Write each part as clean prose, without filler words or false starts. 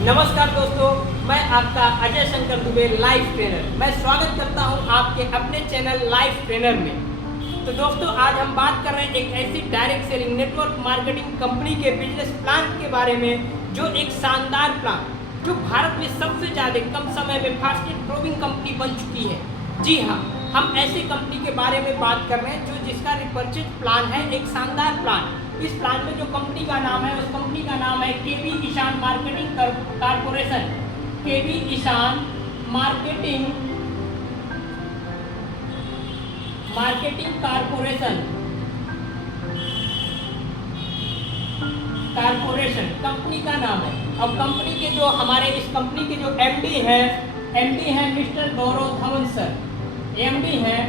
नमस्कार दोस्तों, मैं आपका अजय शंकर दुबे लाइफ ट्रेनर। मैं स्वागत करता हूं आपके अपने चैनल लाइफ ट्रेनर में। तो दोस्तों, आज हम बात कर रहे हैं एक ऐसी direct selling network marketing company के बिजनेस प्लान के बारे में, जो एक शानदार प्लान, जो भारत में सबसे ज़्यादा कम समय में फास्टेस्ट ग्रोइंग कंपनी बन चुकी है। जी हाँ, हम ऐसी कंपनी के बारे में बात कर रहे हैं जो जिसका रिपर्चेज प्लान है, एक शानदार प्लान। इस प्लान में जो कंपनी का नाम है, उस कंपनी का नाम है केबी ईशान मार्केटिंग कारपोरेशन। केबी ईशान मार्केटिंग कारपोरेशन कंपनी का नाम है। अब कंपनी के जो हमारे इस कंपनी के जो एमडी हैं मिस्टर गौरव धवन सर। एमडी हैं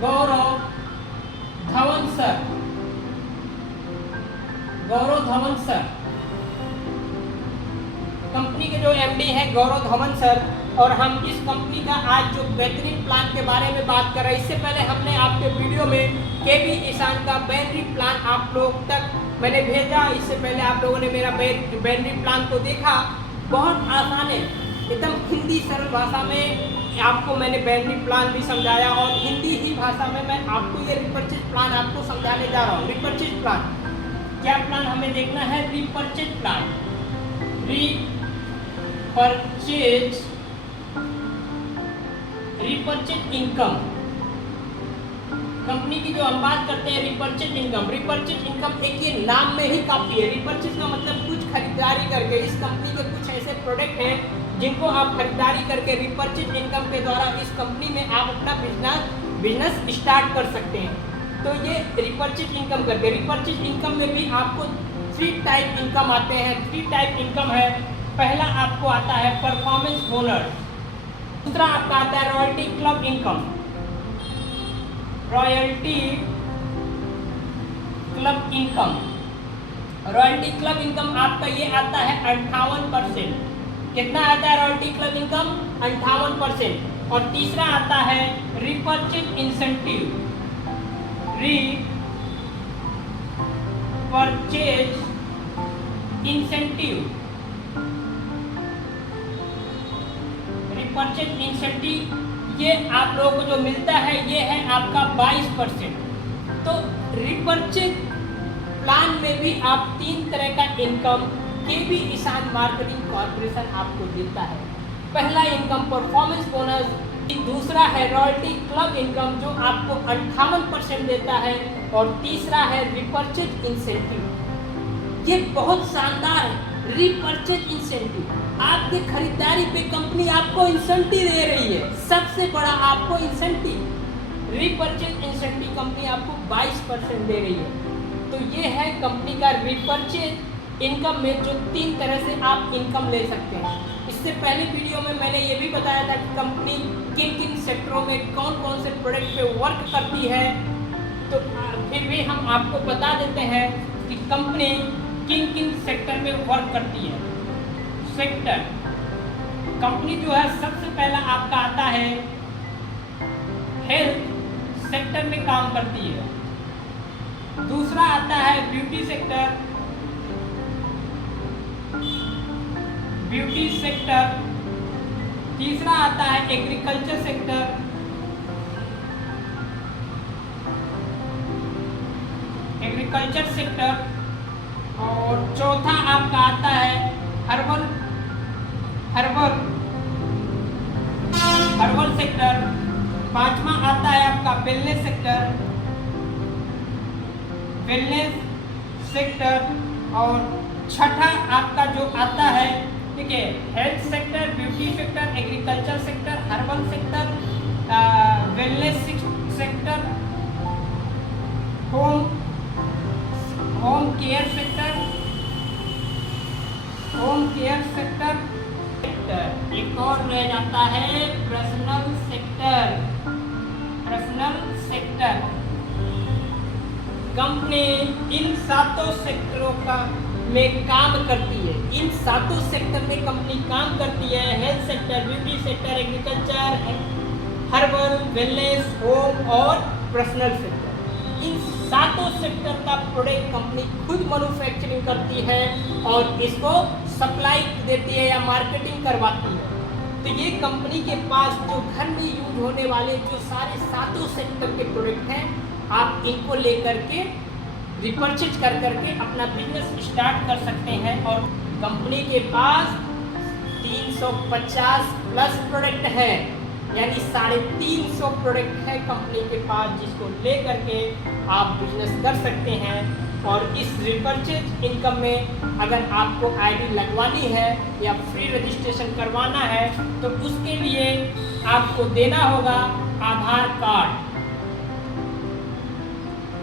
गौरव धवन सर। कंपनी के जो एमडी हैं गौरव धवन सर। और हम इस कंपनी का आज जो बेहतरीन प्लान के बारे में बात कर रहे हैं। इससे पहले हमने आपके वीडियो में केबी ईशान का बेहतरीन प्लान आप लोग तक मैंने भेजा। इससे पहले आप लोगों ने मेरा बेहतरीन प्लान को देखा। बहुत आसान है, एकदम हिंदी सरल भाषा में आपको मैंने बेहतरीन प्लान भी समझाया, और हिंदी ही भाषा में मैं आपको ये रिपर्चेज प्लान आपको समझाने जा रहा हूँ। रिपर्चेज प्लान क्या प्लान हमें देखना है? Repurchase plan, repurchase income. Company की जो हम बात करते हैं रिपर्चेज इनकम एक ये नाम में ही काफी है। रिपर्चेज का मतलब कुछ खरीदारी करके। इस कंपनी के कुछ ऐसे प्रोडक्ट हैं जिनको आप खरीदारी करके रिपर्चेज इनकम के द्वारा इस कंपनी में आप अपना बिजनेस स्टार्ट कर सकते हैं। तो ये रिपर्चेज इनकम करके, रिपर्चेज इनकम में भी आपको 3 टाइप इनकम आते हैं। 3 टाइप इनकम है। पहला आपको आता है परफॉर्मेंस बोनस, दूसरा आपका आता है royalty club income. Royalty club income आपका ये आता है 58%। कितना आता है रॉयल्टी क्लब इनकम? 58%। और तीसरा आता है रिपर्चेज इंसेंटिव। रिपर्चेज इंसेंटिव ये आप लोगों को जो मिलता है ये है आपका 22%। तो रिपर्चेज प्लान में भी आप 3 तरह का इनकम केबी ईशान मार्केटिंग कॉर्पोरेशन आपको देता है। पहला इनकम परफॉर्मेंस बोनस, दूसरा है रॉयल्टी क्लब इनकम जो आपको 58% देता है, और तीसरा है रिपर्चेज इंसेंटिव। ये बहुत शानदार है। रिपर्चेज इंसेंटिव, आपके खरीदारी पे कंपनी आपको इंसेंटिव दे रही है, सबसे बड़ा आपको इंसेंटिव। रिपर्चेज इंसेंटिव कंपनी आपको 22% दे रही है। तो ये है कंपनी का रिपर्चेज इनकम में जो 3 तरह से आप इनकम ले सकते हैं। इससे पहले वीडियो में मैंने ये भी बताया था कि कंपनी किन किन सेक्टरों में कौन कौन से प्रोडक्ट पे वर्क करती है। तो फिर भी हम आपको बता देते हैं कि कंपनी किन किन सेक्टर में वर्क करती है। सेक्टर कंपनी जो है सबसे पहला आपका आता है हेल्थ सेक्टर में काम करती है। दूसरा आता है ब्यूटी सेक्टर। तीसरा आता है एग्रीकल्चर सेक्टर। और चौथा आपका आता है हर्बल सेक्टर। पांचवा आता है आपका वेलनेस सेक्टर। और छठा आपका जो आता है, ठीक है, health sector, beauty sector, agriculture sector, herbal sector, wellness sector, home care sector. एक और रह जाता है पर्सनल सेक्टर। कंपनी इन 7 सेक्टरों का में काम करती है। इन 7 सेक्टर में कंपनी काम करती है। Health sector, beauty sector, agriculture, herbal, wellness, home और पर्सनल सेक्टर। इन सातों सेक्टर का प्रोडक्ट कंपनी खुद मैन्युफैक्चरिंग करती है और इसको सप्लाई देती है या मार्केटिंग करवाती है। तो ये कंपनी के पास जो घर में यूज होने वाले जो सारे सातों सेक्टर के प्रोडक्ट हैं, आप इनको लेकर के रिपर्चेज कर करके अपना बिजनेस स्टार्ट कर सकते हैं। और कंपनी के पास 350 प्लस प्रोडक्ट है, यानी 350 प्रोडक्ट है कंपनी के पास, जिसको ले करके आप बिजनेस कर सकते हैं। और इस रिपर्चेज इनकम में अगर आपको आईडी लगवानी है या फ्री रजिस्ट्रेशन करवाना है तो उसके लिए आपको देना होगा आधार कार्ड।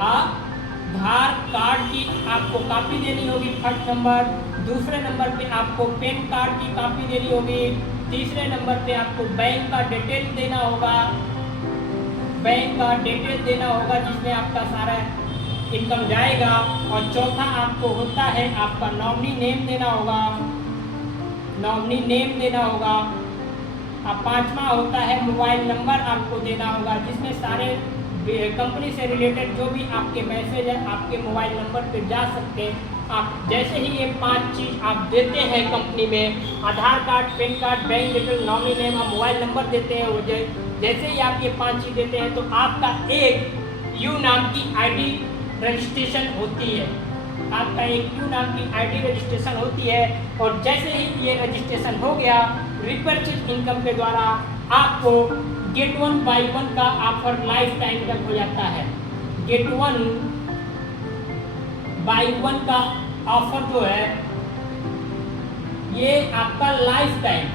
आधार कार्ड की आपको कॉपी देनी होगी फर्स्ट नंबर। दूसरे नंबर पे आपको पैन कार्ड की कॉपी देनी होगी। तीसरे नंबर पे आपको बैंक का डिटेल देना होगा, बैंक का डिटेल देना होगा जिसमें आपका सारा इनकम जाएगा। और चौथा आपको होता है आपका नॉमिनी नेम देना होगा, नॉमिनी नेम देना होगा। अब पांचवा होता है मोबाइल नंबर आपको देना होगा, जिसमें सारे कंपनी से रिलेटेड जो भी आपके मैसेज है आपके मोबाइल नंबर पे जा सकते हैं। आप जैसे ही ये 5 चीज़ आप देते हैं कंपनी में, Aadhaar card, PAN card, bank detail, nominee name और मोबाइल नंबर देते हैं, वो जैसे ही आप ये 5 चीज़ देते हैं तो आपका एक यू नाम की आईडी रजिस्ट्रेशन होती है। आपका एक यू नाम की आईडी रजिस्ट्रेशन होती है। और जैसे ही ये रजिस्ट्रेशन हो गया, रिपर्चेज इनकम के द्वारा आपको गेट 1 बाई 1 का ऑफर लाइफ टाइम तक हो जाता है। गेट 1 बाई 1 का ऑफर जो है ये आपका लाइफ टाइम,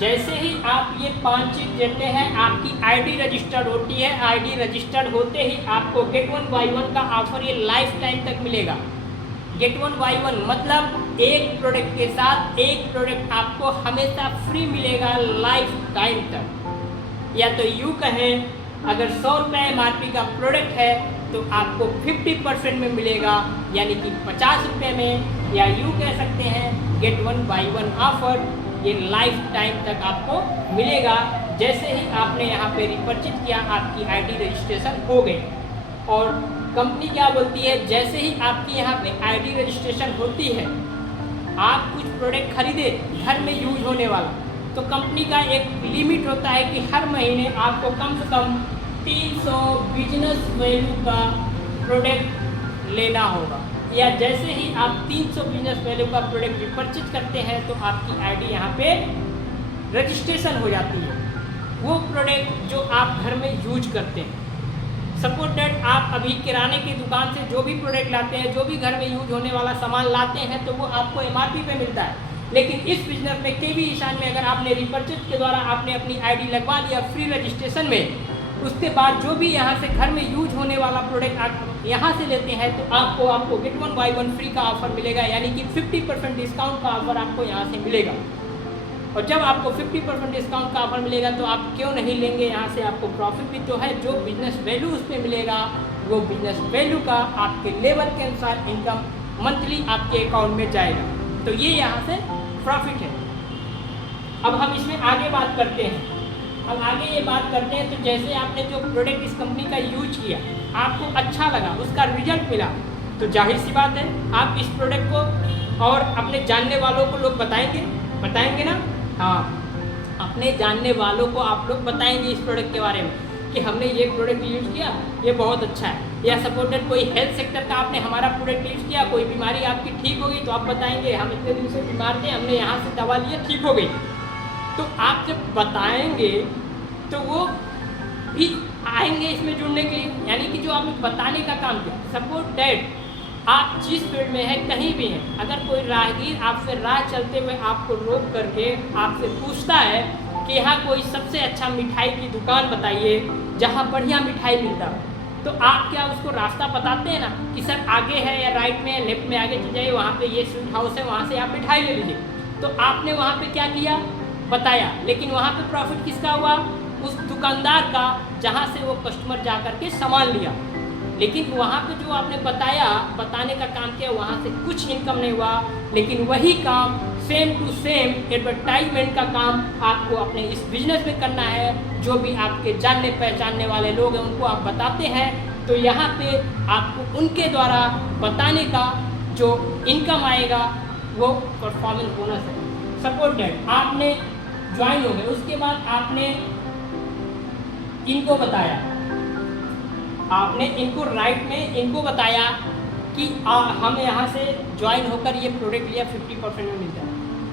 जैसे ही आप ये 5 चीज देते हैं आपकी आईडी रजिस्टर्ड होती है। आईडी रजिस्टर्ड होते ही आपको गेट 1 बाई 1 का ऑफर ये लाइफ टाइम तक मिलेगा। गेट 1 बाई 1 मतलब एक प्रोडक्ट के साथ एक प्रोडक्ट आपको हमेशा फ्री मिलेगा लाइफ टाइम तक। या तो यूँ कहें, अगर 100 रुपये MRP का प्रोडक्ट है तो आपको 50% में मिलेगा, यानी कि 50 रुपये में। या यूँ कह सकते हैं गेट 1 बाई 1 ऑफर ये लाइफ टाइम तक आपको मिलेगा। जैसे ही आपने यहाँ पे रिपर्चेज किया आपकी आईडी रजिस्ट्रेशन हो गई। और कंपनी क्या बोलती है, जैसे ही आपकी यहाँ पे आईडी रजिस्ट्रेशन होती है, आप कुछ प्रोडक्ट खरीदे घर में यूज होने वाला, तो कंपनी का एक लिमिट होता है कि हर महीने आपको कम से कम 300 बिजनेस वैल्यू का प्रोडक्ट लेना होगा। या जैसे ही आप 300 बिजनेस वैल्यू का प्रोडक्ट रिपर्चेज करते हैं तो आपकी आईडी यहाँ पे रजिस्ट्रेशन हो जाती है। वो प्रोडक्ट जो आप घर में यूज करते हैं, सपोज दैट आप अभी किराने की दुकान से जो भी प्रोडक्ट लाते हैं, जो भी घर में यूज होने वाला सामान लाते हैं, तो वो आपको MRP पे मिलता है। लेकिन इस बिजनेस में KB ईशान में अगर आपने रिपर्चेज के द्वारा आपने अपनी आईडी लगवा लिया फ्री रजिस्ट्रेशन में, उसके बाद जो भी यहाँ से घर में यूज होने वाला प्रोडक्ट आप यहाँ से लेते हैं तो आपको गेट 1 बाई 1 फ्री का ऑफर मिलेगा, यानी कि 50% डिस्काउंट का ऑफर आपको यहाँ से मिलेगा। और जब आपको 50% डिस्काउंट का ऑफर मिलेगा तो आप क्यों नहीं लेंगे, यहाँ से आपको प्रॉफिट भी तो है। जो बिजनेस वैल्यू उस पर मिलेगा वो बिजनेस वैल्यू का आपके लेवल के अनुसार इनकम मंथली आपके अकाउंट में जाएगा। तो ये यहाँ से प्रॉफिट है। अब हम इसमें आगे बात करते हैं। अब आगे ये बात करते हैं, तो जैसे आपने जो प्रोडक्ट इस कंपनी का यूज किया, आपको अच्छा लगा, उसका रिजल्ट मिला, तो जाहिर सी बात है आप इस प्रोडक्ट को और अपने जानने वालों को लोग बताएंगे ना। हाँ, अपने जानने वालों को आप लोग बताएंगे इस प्रोडक्ट के बारे में कि हमने ये प्रोडक्ट यूज किया, ये बहुत अच्छा है। या सपोर्टेड कोई हेल्थ सेक्टर का आपने हमारा प्रोडक्ट यूज किया, कोई बीमारी आपकी ठीक हो गई, तो आप बताएंगे हम इतने दिन से बीमार थे, हमने यहाँ से दवा लिया, ठीक हो गई। तो आप जब बताएंगे तो वो भी आएंगे इसमें जुड़ने के लिए, यानी कि जो आपने बताने का काम किया। सपोज दैट आप जिस फील्ड में है, कहीं भी हैं, अगर कोई राहगीर आपसे राह चलते हुए आपको रोक करके आपसे पूछता है कि यहाँ कोई सबसे अच्छा मिठाई की दुकान बताइए जहाँ बढ़िया मिठाई मिलता है, तो आप क्या उसको रास्ता बताते हैं ना कि सर आगे है या राइट में, लेफ्ट में आगे चल जाइए, वहाँ पे ये स्वीट हाउस है, वहाँ से आप मिठाई ले लीजिए। तो आपने वहाँ पे क्या किया, बताया, लेकिन वहाँ पे प्रॉफिट किसका हुआ, उस दुकानदार का, जहाँ से वो कस्टमर जा कर के सामान लिया। लेकिन वहाँ पे जो आपने बताने का काम किया, वहाँ से कुछ इनकम नहीं हुआ। लेकिन वही काम सेम टू सेम एडवर्टाइजमेंट का काम आपको अपने इस बिजनेस में करना है। जो भी आपके जानने पहचानने वाले लोग हैं उनको आप बताते हैं, तो यहाँ पे आपको उनके द्वारा बताने का जो इनकम आएगा वो परफॉर्मेंस बोनस है। सपोज दैट आपने ज्वाइन हो गए, उसके बाद आपने इनको बताया, आपने इनको राइट में इनको बताया कि हम यहाँ से ज्वाइन होकर ये प्रोडक्ट लिया 50% में मिलता है।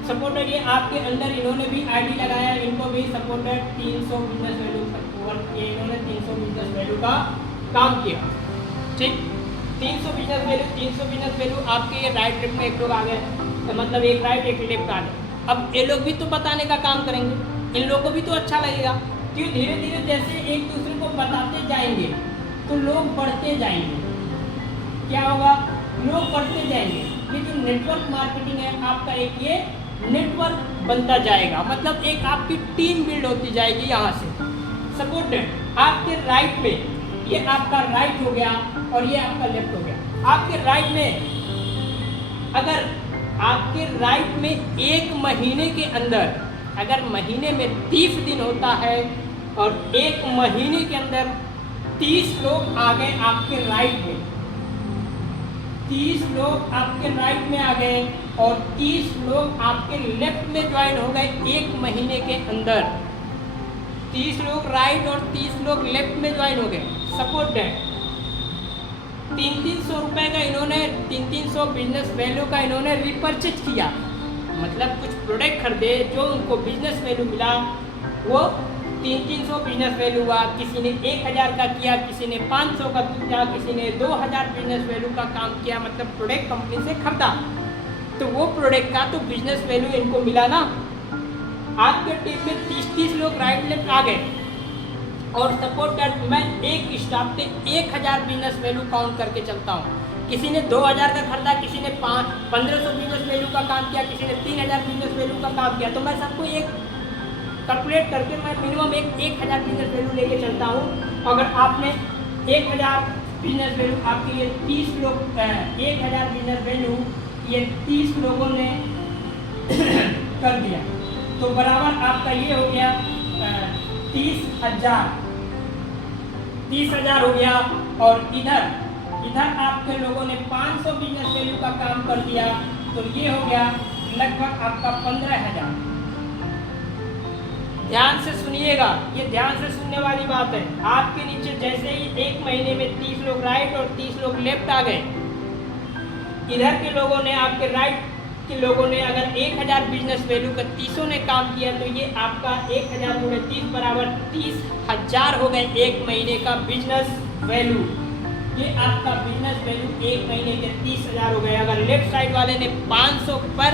सपोर्टर ये आपके अंदर इन्होंने भी आईडी लगाया, इनको भी सपोर्टर 300 बिजनेस वैल्यू, इन्होंने 300 बिजनेस वैल्यू का काम किया, ठीक। 300 बिजनेस वैल्यू आपके ये राइट लेफ्ट में एक लोग आ गए, तो मतलब एक राइट एक लेफ्ट आ गए। अब ये लोग भी तो बताने का काम करेंगे, इन लोगों को भी तो अच्छा लगेगा। क्यों? धीरे धीरे जैसे एक दूसरे को बताते जाएंगे तो लोग बढ़ते जाएंगे। क्या होगा? लोग बढ़ते जाएंगे। ये जो नेटवर्क मार्केटिंग है आपका, एक ये नेटवर्क बनता जाएगा, मतलब एक आपकी टीम बिल्ड होती जाएगी। यहाँ से सपोर्ट आपके राइट में, ये आपका राइट हो गया और ये आपका लेफ्ट हो गया। आपके राइट में, अगर आपके राइट में एक महीने के अंदर, अगर महीने में 30 दिन होता है और एक महीने के अंदर 30 लोग आ गए आपके राइट में, 30 लोग आपके राइट में आ गए और 30 लोग आपके लेफ्ट में ज्वाइन हो गए एक महीने के अंदर। 30 लोग राइट और 30 लोग लेफ्ट में ज्वाइन हो गए। सपोज दैट 300 रुपये का इन्होंने 300 बिजनेस वैल्यू का इन्होंने रिपर्चेज किया, मतलब कुछ प्रोडक्ट खरीदे जो उनको बिजनेस वैल्यू मिला, वो 300 बिजनेस वैल्यू हुआ। किसी ने 1000 का किया, किसी ने 500 का किया, किसी ने 2000 बिजनेस वैल्यू का काम किया, मतलब प्रोडक्ट कंपनी से खरीदा। तो वो प्रोडक्ट का तो बिजनेस वैल्यू इनको मिला ना। आपके टीम में 30 लोग राइट लेफ्ट आ गए और सपोर्ट दैट मैं एक स्टाफ पे 1000 बिजनेस वैल्यू काउंट करके चलता हूँ। किसी ने 2000 का खरीदा, किसी ने 1500 बिजनेस वैल्यू का काम किया, किसी ने 3000 बिजनेस वैल्यू का काम किया। तो मैं सबको एक कैलकुलेट करके मैं मिनिमम 1000 बिजनेस वैल्यू लेके चलता हूँ। अगर आपने 1000 बिजनेस वैल्यू, आपके ये 30 लोग 1000 बिजनेस वैल्यू ये 30 लोगों ने कर दिया, तो बराबर आपका ये हो गया 30,000 हो गया। और इधर आपके लोगों ने 500 बिजनेस वैल्यू का काम कर दिया, तो ये हो गया लगभग आपका 15,000। ध्यान से सुनिएगा, ये ध्यान से सुनने वाली बात है। आपके नीचे जैसे ही एक महीने में 30 लोग राइट और 30 लोग लेफ्ट आ गए, इधर के लोगों ने, आपके राइट के लोगों ने अगर 1000 बिजनेस वैल्यू का 30 ने काम किया, तो ये आपका 1000 गुणे 30 बराबर 30,000 हो गए एक महीने का बिजनेस वैल्यू। ये आपका बिजनेस वैल्यू एक महीने के 30,000 हो गए। अगर लेफ्ट साइड वाले ने 500 पर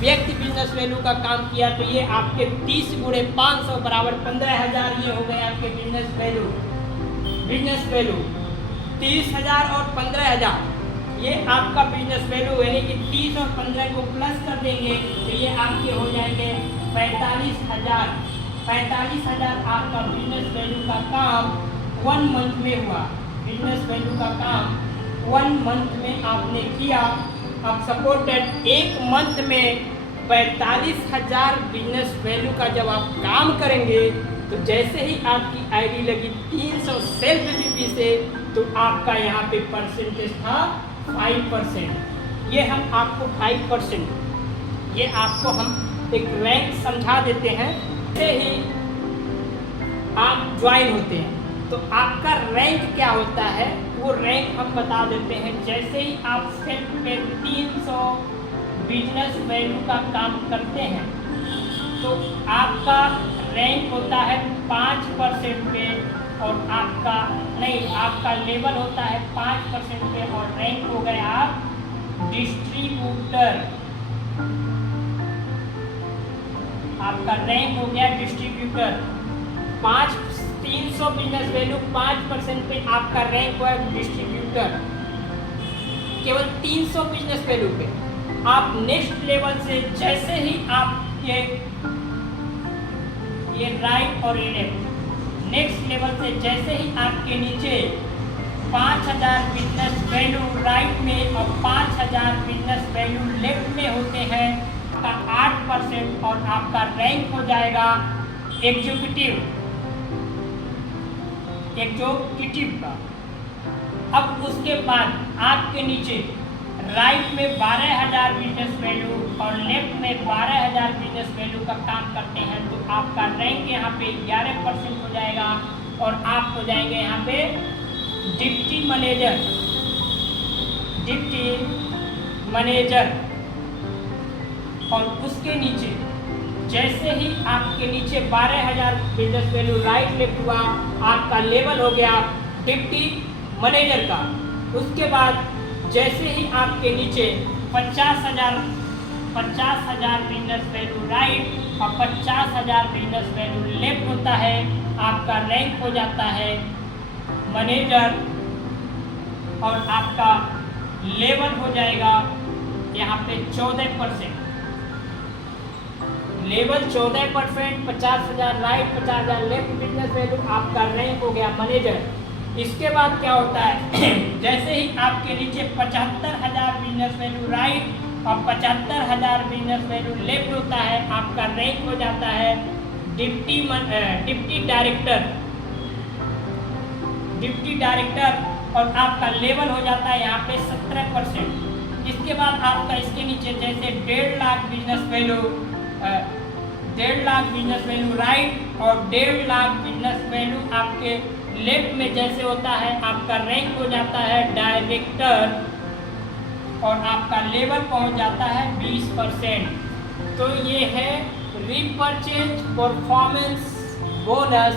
व्यक्ति बिजनेस वैल्यू का काम किया, तो ये आपके 30 गुणे 500 बराबर 15,000 ये हो गए आपके बिजनेस वैल्यू 30,000 और 15,000 ये आपका बिजनेस वैल्यू, यानी कि 30 और 15 को प्लस कर देंगे तो ये आपके हो जाएंगे 45,000। 45,000 आपका बिजनेस वैल्यू का काम 1 मंथ में हुआ। बिजनेस वैल्यू का काम 1 मंथ में आपने किया। अब सपोज दैट एक मंथ में 45,000 बिजनेस वैल्यू का जब आप काम करेंगे, तो जैसे ही आपकी आईडी लगी 300 सेल्फ बीपी से, तो आपका यहाँ पे परसेंटेज था 5%। ये हम आपको 5%, ये आपको हम एक रैंक समझा देते हैं। जैसे ही आप ज्वाइन होते हैं तो आपका रैंक क्या होता है, वो रैंक हम बता देते हैं। जैसे ही आप सेल्फ पे 300 बिजनेस वैल्यू का काम करते हैं, तो आपका रैंक होता है 5% पे, और आपका लेवल होता है 5% पे, और रैंक हो गए आप डिस्ट्रीब्यूटर। आपका रैंक हो गया डिस्ट्रीब्यूटर। 300 बिजनेस वैल्यू 5% पे आपका रैंक हुआ डिस्ट्रीब्यूटर, केवल 300 बिजनेस वैल्यू पे। आप नेक्स्ट लेवल से जैसे ही आप ये राइट और ये लेफ्ट, नेक्स्ट लेवल से जैसे ही आपके नीचे 5000 बिजनेस वैल्यू राइट में और 5000 बिजनेस वैल्यू लेफ्ट में होते हैं, आपका 8% और आपका रैंक हो जाएगा एग्जीक्यूटिव का। अब उसके बाद आपके नीचे राइट में 12000 बिजनेस वैल्यू और लेफ्ट में 12000 बिजनेस वैल्यू का काम करते हैं, तो आपका रैंक यहाँ पे 11% हो जाएगा और आप हो जाएंगे यहाँ पे डिप्टी मैनेजर। और उसके नीचे जैसे ही आपके नीचे 12000 बिजनेस वैल्यू राइट लेफ्ट हुआ, आपका लेवल हो गया डिप्टी मैनेजर का। उसके बाद जैसे ही आपके नीचे 50,000 बिजनेस वैल्यू राइट और 50,000 बिजनेस वैल्यू लेफ्ट होता है, आपका रैंक हो जाता है मैनेजर और आपका लेवल हो जाएगा यहाँ पे 14%। Level 14%, 50,000 right 50,000 left business value, आपका रैंक हो गया मैनेजर। इसके बाद क्या होता है जैसे ही आपके नीचे 75,000 बिजनेस वैल्यू राइट और 75,000 बिजनेस वैल्यू लेफ्ट होता है, आपका रैंक हो जाता है डिप्टी डायरेक्टर और आपका लेवल हो जाता है यहाँ पे 17%। इसके बाद आपका इसके नीचे जैसे 1.5 lakh business value 1.5 lakh business value right और 1.5 लाख बिजनेस वैल्यू आपके लेफ्ट में जैसे होता है, आपका रैंक हो जाता है डायरेक्टर और आपका लेवल पहुंच जाता है 20%। तो ये है रीपरचेज परफॉर्मेंस बोनस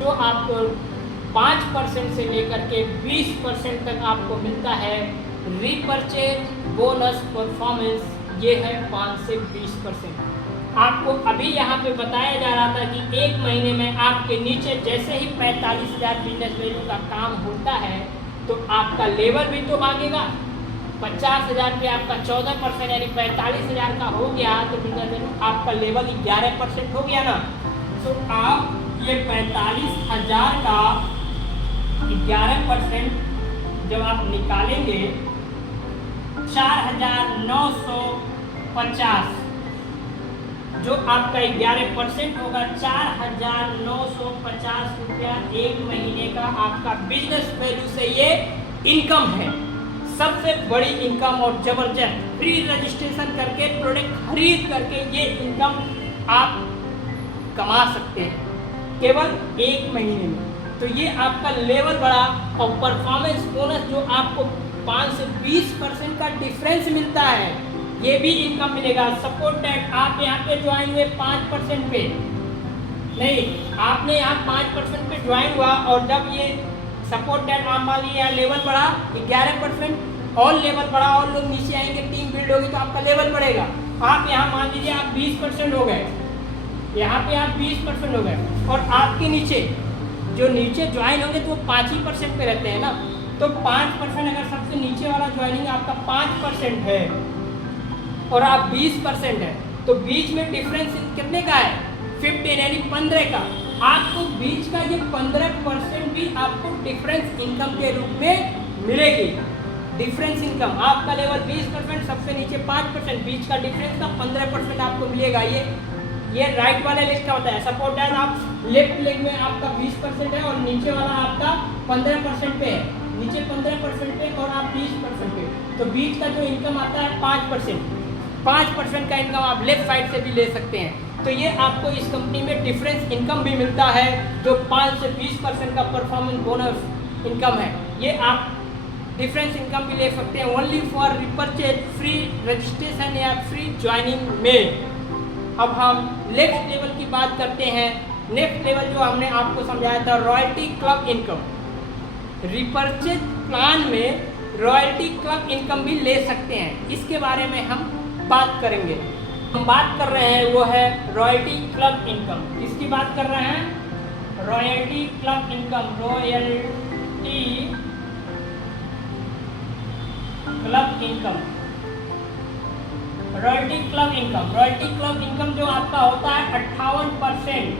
जो आपको 5% से लेकर के 20% तक आपको मिलता है। रीपरचेज बोनस परफॉर्मेंस ये है 5 से 20%। आपको अभी यहाँ पे बताया जा रहा था कि एक महीने में आपके नीचे जैसे ही 45,000 बिजनेस वैल्यू का काम होता है तो आपका लेवल भी तो मांगेगा। 50,000 पे आपका 14% यानी 45,000 का हो गया तो बिजनेस वैल्यू आपका लेवल 11% हो गया ना। तो आप ये 45,000 का 11% जब आप निकालेंगे 4,950 जो आपका 11% होगा 4,950 रुपया एक महीने का आपका बिजनेस वैल्यू से ये इनकम है। सबसे बड़ी इनकम और जबरदस्त फ्री रजिस्ट्रेशन करके प्रोडक्ट खरीद करके ये इनकम आप कमा सकते हैं केवल एक महीने में। तो ये आपका लेवल बढ़ा और परफॉर्मेंस बोनस जो आपको 5 से 20% का डिफरेंस मिलता है, ये भी इनकम मिलेगा। सपोर्ट दैट आप यहाँ पे ज्वाइन हुए 5% पे नहीं, आपने यहाँ 5% पे ज्वाइन हुआ और जब ये सपोर्ट दैट आप मान लीजिए यहाँ लेवल बढ़ा 11% और लेवल बढ़ा और लोग नीचे आएंगे, टीम बिल्ड होगी तो आपका लेवल बढ़ेगा। आप यहाँ मान लीजिए आप 20% हो गए, यहाँ पे आप 20% हो गए और आपके नीचे जो नीचे ज्वाइन होंगे तो वो 5% पे रहते हैं ना। तो 5% अगर सबसे नीचे वाला ज्वाइनिंग आपका 5% है और आप 20% है तो बीच में डिफरेंस कितने का है 15 यानी 15 का। आपको बीच का ये 15% भी आपको डिफरेंस इनकम के रूप में मिलेगी। डिफरेंस इनकम आपका लेवल 20%, सबसे नीचे 5%, बीच का डिफरेंस का 15% आपको मिलेगा। ये राइट वाले लेग का होता है। सपोर्ट दैट आप लेफ्ट लेग में आपका 20% है और नीचे वाला आपका 15% पे है, नीचे 15% पे और आप 20% पे, तो बीच का जो इनकम आता है 5% का इनकम आप लेफ्ट साइड से भी ले सकते हैं। तो ये आपको इस कंपनी में डिफरेंस इनकम भी मिलता है जो 5 से 20% का परफॉर्मेंस बोनस इनकम है। ये आप डिफरेंस इनकम भी ले सकते हैं only for repurchase free registration या फ्री ज्वाइनिंग में। अब हम नेक्स्ट लेवल की बात करते हैं। नेक्स्ट लेवल जो हमने आपको समझाया था royalty club income. Repurchase plan में रॉयल्टी क्लब इनकम भी ले सकते हैं, इसके बारे में हम बात करेंगे। हम बात कर रहे हैं वो है रॉयल्टी क्लब इनकम। किसकी बात कर रहे हैं? Royalty club income. Royalty club income, royalty club income. Royalty club income जो आपका होता है 58%।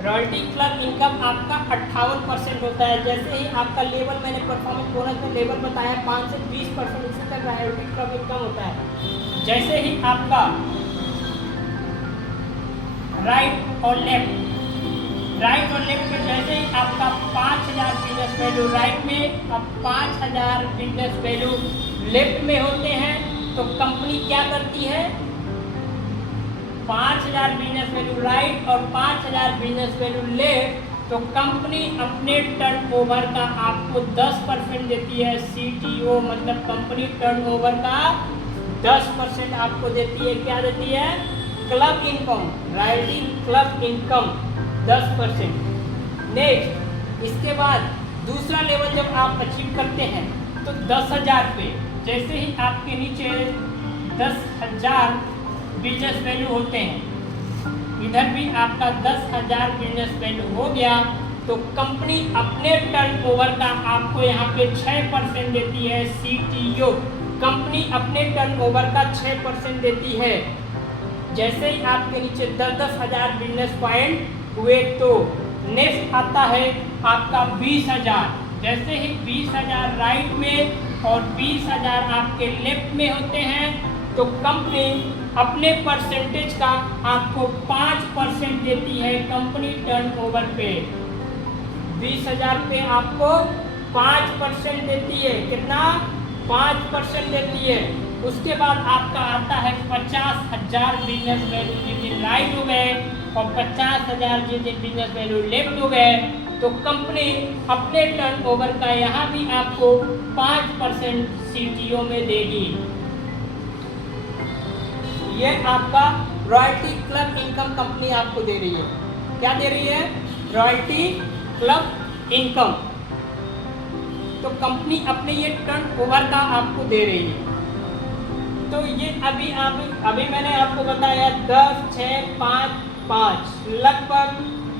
रॉयल्टी क्लब इनकम आपका 58% होता है। जैसे ही आपका लेवल, मैंने परफॉर्मेंस बोनस में लेवल बताया 5 से 20% इससे तक रॉयल्टी क्लब इनकम होता है। जैसे ही आपका राइट और लेफ्ट में जैसे ही आपका 5000 बिजनेस वैल्यू राइट में, अब 5000 बिजनेस वैल्यू लेफ्ट में होते हैं, तो कंपनी क्या करती है, 5000 बिजनेस वैल्यू राइट और 5000 बिजनेस वैल्यू लेफ्ट, तो कंपनी अपने टर्नओवर का आपको 10% देती है। CTO मतलब कंपनी टर्नओवर का 10% आपको देती है। क्या देती है? Club income, royalty club income 10%। Next, इसके बाद दूसरा लेवल जब आप अचीव करते हैं तो 10,000 पे, जैसे ही आपके नीचे 10,000 बिजनेस वैल्यू होते हैं, इधर भी आपका 10,000 बिजनेस वैल्यू हो गया, तो कंपनी अपने टर्नओवर का आपको यहाँ पे 6% देती है। CTO कंपनी अपने टर्नओवर का 6% देती है। जैसे ही आपके नीचे 10,000 बिजनेस पॉइंट हुए, तो नेक्स्ट आता है आपका 20,000। जैसे ही 20,000 राइट में और 20,000 आपके लेफ्ट में होते हैं, तो कंपनी अपने परसेंटेज का आपको 5% देती है कंपनी टर्नओवर पे। 20,000 पे आपको 5% देती है। कितना? 5% देती है। उसके बाद आपका आता है 50,000 बिजनेस वैल्यू जिस दिन राइट हो गए और 50,000 जिस दिन बिजनेस वैल्यू लेफ्ट हो गए, तो कंपनी अपने टर्नओवर का यहाँ भी आपको 5% CTO में देगी। ये आपका रॉयल्टी क्लब इनकम कंपनी आपको दे रही है। क्या दे रही है? Royalty club income. तो कंपनी अपने ये टर्नओवर का आपको दे रही है। तो ये अभी मैंने आपको बताया 10, 6, 5, 5, लगभग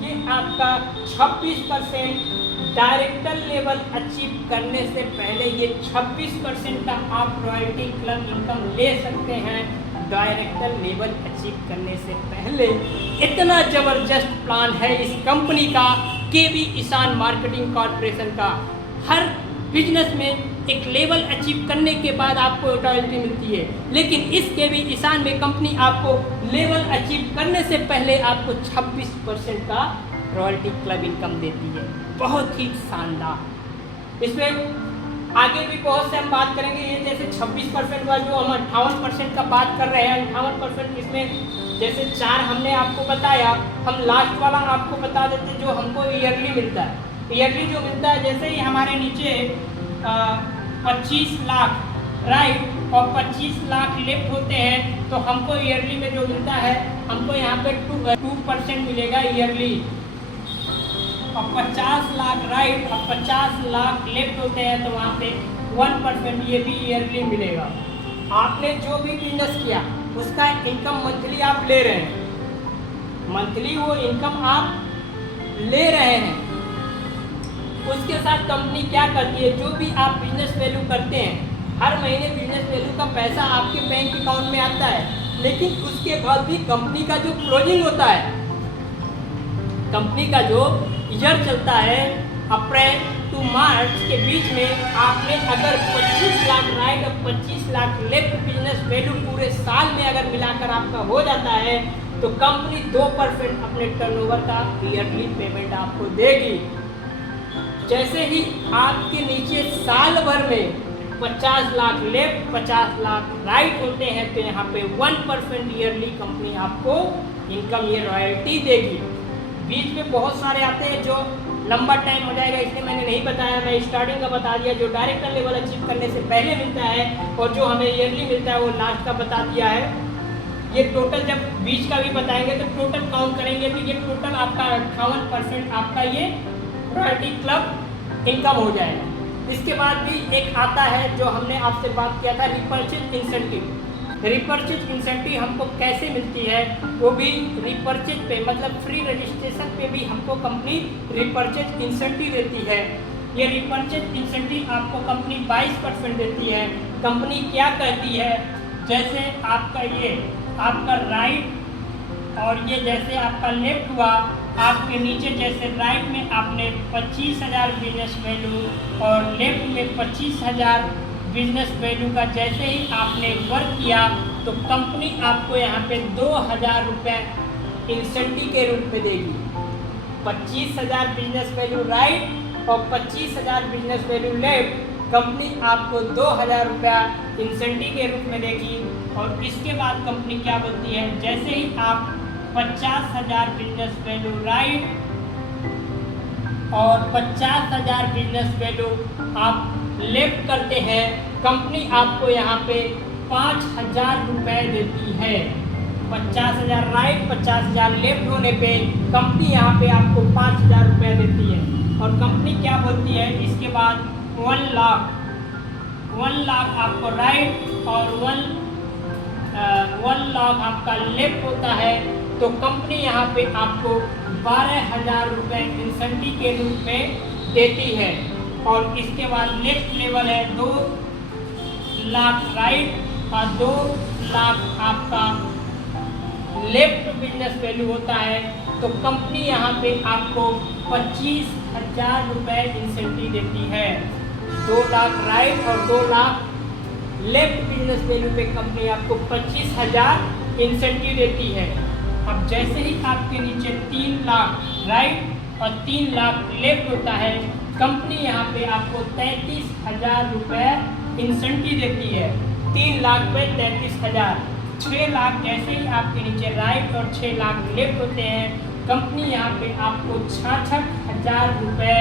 ये आपका 26% डायरेक्टर लेवल अचीव करने से पहले ये 26% का आप रॉयल्टी क्लब इनकम ले सकते हैं। डायरेक्टर लेवल अचीव करने से पहले इतना ज़बरदस्त प्लान है इस कंपनी का, KB ईशान मार्केटिंग कॉर्पोरेशन का। हर बिजनेस में एक लेवल अचीव करने के बाद आपको रॉयल्टी मिलती है, लेकिन इस KB ईशान में कंपनी आपको लेवल अचीव करने से पहले आपको 26% का रॉयल्टी क्लब इनकम देती है। बहुत ही शानदार। इसमें आगे भी बहुत से हम बात करेंगे। ये जैसे 26% का जो हम 58% का बात कर रहे हैं, 58% इसमें जैसे 4 हमने आपको बताया, हम लास्ट वाला आपको बता देते जो हमको ईयरली मिलता है। ईयरली जो मिलता है, जैसे ही हमारे नीचे 25 लाख राइट और 25 लाख लेफ्ट होते हैं, तो हमको ईयरली में जो मिलता है, हमको यहाँ पे 2% मिलेगा ईयरली। और 50 लाख राइट और 50 लाख लेफ्ट होते हैं, तो वहाँ पे 1% ये भी ईयरली मिलेगा। आपने जो भी बिजनेस किया उसका इनकम मंथली आप ले रहे हैं, मंथली वो इनकम आप ले रहे हैं। उसके साथ कंपनी क्या करती है, जो भी आप बिजनेस वैल्यू करते हैं, हर महीने बिजनेस वैल्यू का पैसा आपके बैंक अकाउंट में आता है, लेकिन उसके बाद भी कंपनी का जो क्लोजिंग होता है, कंपनी का जो ईयर चलता है अप्रैल टू मार्च के बीच में, आपने अगर 25 लाख राइट और 25 लाख लेफ्ट बिजनेस वैल्यू पूरे साल में अगर मिलाकर आपका हो जाता है, तो कंपनी 2% अपने टर्नओवर का ईयरली पेमेंट आपको देगी। जैसे ही आपके नीचे साल भर में 50 लाख लेफ्ट 50 लाख राइट होते हैं, तो यहाँ पे 1% ईयरली कंपनी आपको इनकम ये रॉयल्टी देगी। बीच में बहुत सारे आते हैं जो लंबा टाइम हो जाएगा, इसलिए मैंने नहीं बताया, मैं स्टार्टिंग का बता दिया। जो डायरेक्टर लेवल अचीव करने से पहले मिलता है और जो हमें ईयरली मिलता है वो लास्ट का बता दिया है। ये टोटल जब बीच का भी बताएंगे तो टोटल काउंट करेंगे, तो ये टोटल आपका 58% आपका ये रॉयल्टी क्लब इनकम हो जाएगा। इसके बाद भी एक आता है जो हमने आपसे बात किया था, रिपर्चेज इंसेंटिव। रिपर्चेज इंसेंटिव हमको कैसे मिलती है, वो भी रिपर्चेज पे मतलब फ्री रजिस्ट्रेशन पे भी हमको कंपनी रिपर्चेज इंसेंटिव देती है। ये रिपर्चेज इंसेंटिव आपको कंपनी 22% देती है। कंपनी क्या कहती है, जैसे आपका ये आपका राइट और ये जैसे आपका लेफ्ट हुआ, आपके नीचे जैसे राइट में आपने 25,000 बिजनेस वैल्यू और लेफ्ट में 25,000 बिजनेस वैल्यू का जैसे ही आपने वर्क किया तो कंपनी आपको यहाँ पे 2,000 रुपये इंसेंटिव के रूप में देगी। 25,000 बिजनेस वैल्यू राइट और 25,000 बिजनेस वैल्यू लेफ्ट, कंपनी आपको 2,000 रुपया इंसेंटिव के रूप में देगी। और इसके बाद कंपनी क्या बोलती है, जैसे ही आप 50,000 बिजनेस वैल्यू राइट और 50,000 बिजनेस वैल्यू आप लेफ्ट करते हैं, कंपनी आपको यहाँ पे 5,000 रुपये देती है। 50,000 राइट 50,000 लेफ्ट होने पे कंपनी यहाँ पे आपको 5,000 रुपये देती है। और कंपनी क्या बोलती है इसके बाद 1 लाख आपको राइट और 1 लाख आपका लेफ्ट होता है तो कंपनी यहाँ पे आपको 12,000 रुपये इंसेंटिव के रूप में देती है। और इसके बाद नेक्स्ट लेवल है 2 लाख राइट और 2 लाख आपका लेफ्ट बिजनेस वैल्यू होता है तो कंपनी यहाँ पे आपको 25,000 रुपये इंसेंटिव देती है। 2 लाख राइट और 2 लाख लेफ्ट बिजनेस वैल्यू पे कंपनी आपको 25,000 इंसेंटिव देती है। अब जैसे ही आपके नीचे 3 लाख राइट और 3 लाख लेफ्ट होता है, कंपनी यहाँ पे आपको 33,000 रुपये इंसेंटिव देती है। 3 लाख पे 33,000। 6 लाख जैसे ही आपके नीचे राइट और 6 लाख लेफ्ट होते हैं, कंपनी यहाँ पे आपको 66,000 रुपये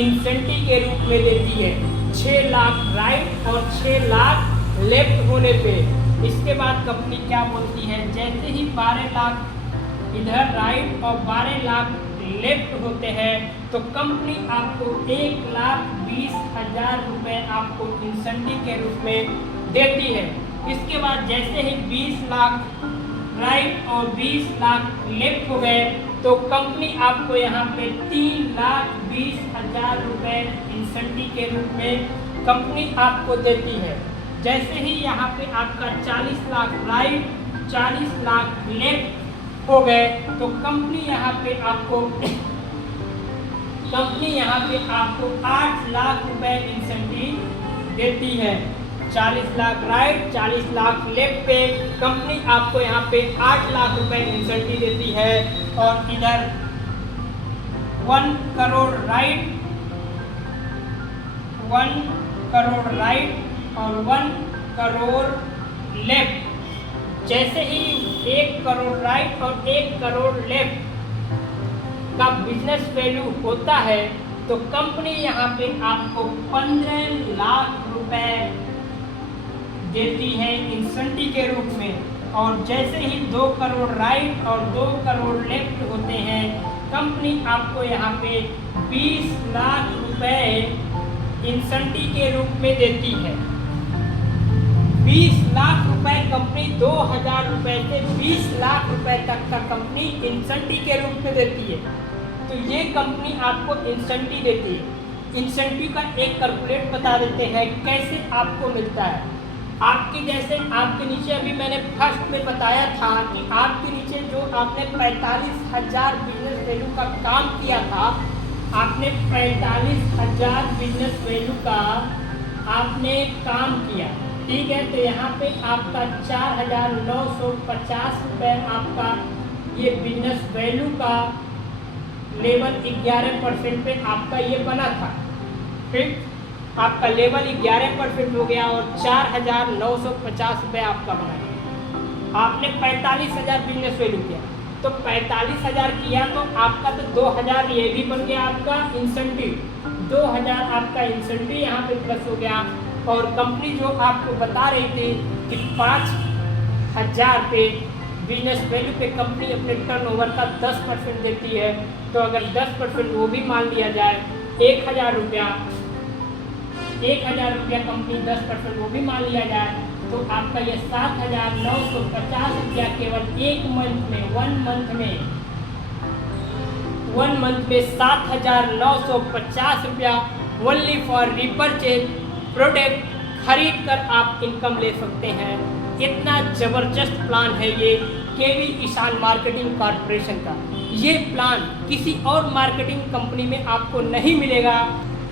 इंसेंटिव के रूप में देती है। 6 लाख राइट और 6 लाख लेफ्ट होने पे। इसके बाद कंपनी क्या बोलती है, जैसे ही 12 लाख इधर राइट और 12 लाख लेफ्ट होते हैं तो कंपनी आपको 1,20,000 रुपये आपको इंसेंटिव के रूप में देती है। इसके बाद जैसे ही 20 लाख राइट और 20 लाख लेफ्ट हो गए तो कंपनी आपको यहाँ पे 3,20,000 रुपये इंसेंटिव के रूप में कंपनी आपको देती है। जैसे ही यहाँ पे आपका 40 लाख राइट 40 लाख लेफ्ट हो गए तो कंपनी यहाँ पे आपको 8 लाख रुपए इंसेंटिव देती है। 40 लाख राइट 40 लाख लेफ्ट पे कंपनी आपको यहाँ पे 8 लाख रुपए इंसेंटिव देती है। और इधर 1 करोड़ राइट 1 करोड़ राइट और 1 करोड़ लेफ्ट, जैसे ही 1 करोड़ राइट और 1 करोड़ लेफ्ट का बिजनेस वैल्यू होता है तो कंपनी यहाँ पे आपको 15 लाख रुपए देती है इंसेंटिव के रूप में। और जैसे ही 2 करोड़ राइट और 2 करोड़ लेफ्ट होते हैं, कंपनी आपको यहाँ पे 20 लाख रुपए इंसेंटिव के रूप में देती है। 20 लाख रुपए कंपनी 2,000 रुपए से 20 लाख रुपए तक का कंपनी इंसेंटिव के रूप में देती है। तो ये कंपनी आपको इंसेंटिव देती है। इंसेंटिव का एक कैलकुलेट बता देते हैं कैसे आपको मिलता है। आपके जैसे आपके नीचे अभी मैंने फर्स्ट में बताया था कि आपके नीचे जो आपने 45,000 बिजनेस वैल्यू का काम किया था, आपने 45,000 बिजनेस वैल्यू का आपने काम किया, ठीक है। तो यहाँ पे आपका 4,950 रुपये आपका ये बिजनेस वैल्यू का लेवल 11% पे आपका ये बना था, ठीक। आपका लेवल 11% हो गया और 4,950 रुपये आपका बना। आपने 45,000 बिजनेस वैल्यू किया तो 45,000 किया तो आपका तो 2,000 ये भी बन गया आपका इंसेंटिव। 2,000 आपका इंसेंटिव यहाँ पे प्लस हो गया। और कंपनी जो आपको बता रही थी कि 5,000 पे बिजनेस वैल्यू पे कंपनी अपने टर्नओवर का 10% देती है। तो अगर 10% वो भी मान लिया जाए 1,000 रुपया कंपनी 10% वो भी मान लिया जाए तो आपका ये 7,950 रुपया केवल एक मंथ में 1 मंथ में 7,950 रुपया ओनली फॉर रिपर्चेज प्रोडक्ट खरीद कर आप इनकम ले सकते हैं। इतना ज़बरदस्त प्लान है ये केवी किसान मार्केटिंग कॉर्पोरेशन का। ये प्लान किसी और मार्केटिंग कंपनी में आपको नहीं मिलेगा।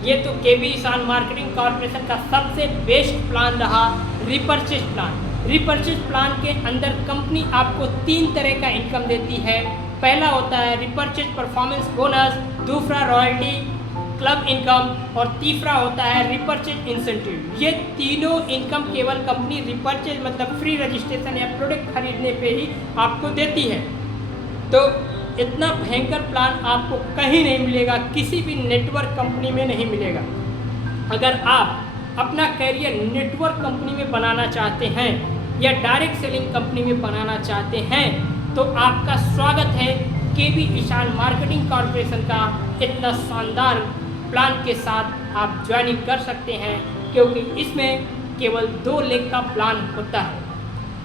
ये तो केबी ईशान मार्केटिंग कॉर्पोरेशन का सबसे बेस्ट प्लान रहा रिपर्चेज प्लान। रिपर्चेज प्लान के अंदर कंपनी आपको 3 तरह का इनकम देती है। पहला होता है रिपर्चेज परफॉर्मेंस बोनस, दूसरा रॉयल्टी क्लब इनकम और तीसरा होता है रिपर्चेज इंसेंटिव। ये तीनों इनकम केवल कंपनी रिपर्चेज मतलब फ्री रजिस्ट्रेशन या प्रोडक्ट खरीदने पे ही आपको देती है। तो इतना भयंकर प्लान आपको कहीं नहीं मिलेगा, किसी भी नेटवर्क कंपनी में नहीं मिलेगा। अगर आप अपना कैरियर नेटवर्क कंपनी में बनाना चाहते हैं या डायरेक्ट सेलिंग कंपनी में बनाना चाहते हैं तो आपका स्वागत है केबी ईशान मार्केटिंग कॉर्पोरेशन का इतना शानदार प्लान के साथ आप ज्वाइनिंग कर सकते हैं, क्योंकि इसमें केवल 2 लेग का प्लान होता है।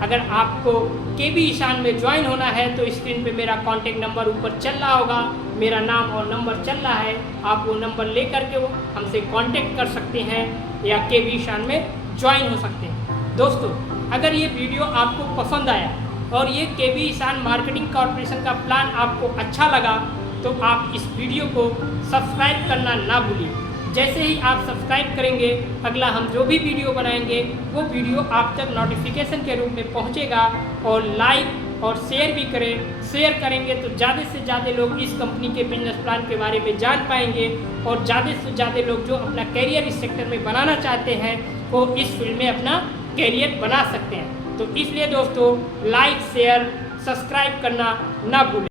अगर आपको केबी ईशान में ज्वाइन होना है तो स्क्रीन पे मेरा कॉन्टेक्ट नंबर ऊपर चल रहा होगा, मेरा नाम और नंबर चल रहा है, आप वो नंबर ले करके वो हमसे कांटेक्ट कर सकते हैं या केबी ईशान में ज्वाइन हो सकते हैं। दोस्तों, अगर ये वीडियो आपको पसंद आया और ये केबी ईशान मार्केटिंग कॉर्पोरेशन का प्लान आपको अच्छा लगा तो आप इस वीडियो को सब्सक्राइब करना ना भूलिए। जैसे ही आप सब्सक्राइब करेंगे, अगला हम जो भी वीडियो बनाएंगे वो वीडियो आप तक नोटिफिकेशन के रूप में पहुंचेगा। और लाइक और शेयर भी करें। शेयर करेंगे तो ज़्यादा से ज़्यादा लोग इस कंपनी के बिजनेस प्लान के बारे में जान पाएंगे और ज़्यादा से ज़्यादा लोग जो अपना कैरियर इस सेक्टर में बनाना चाहते हैं वो इस फील्ड में अपना कैरियर बना सकते हैं। तो इसलिए दोस्तों, लाइक शेयर सब्सक्राइब करना ना भूलें।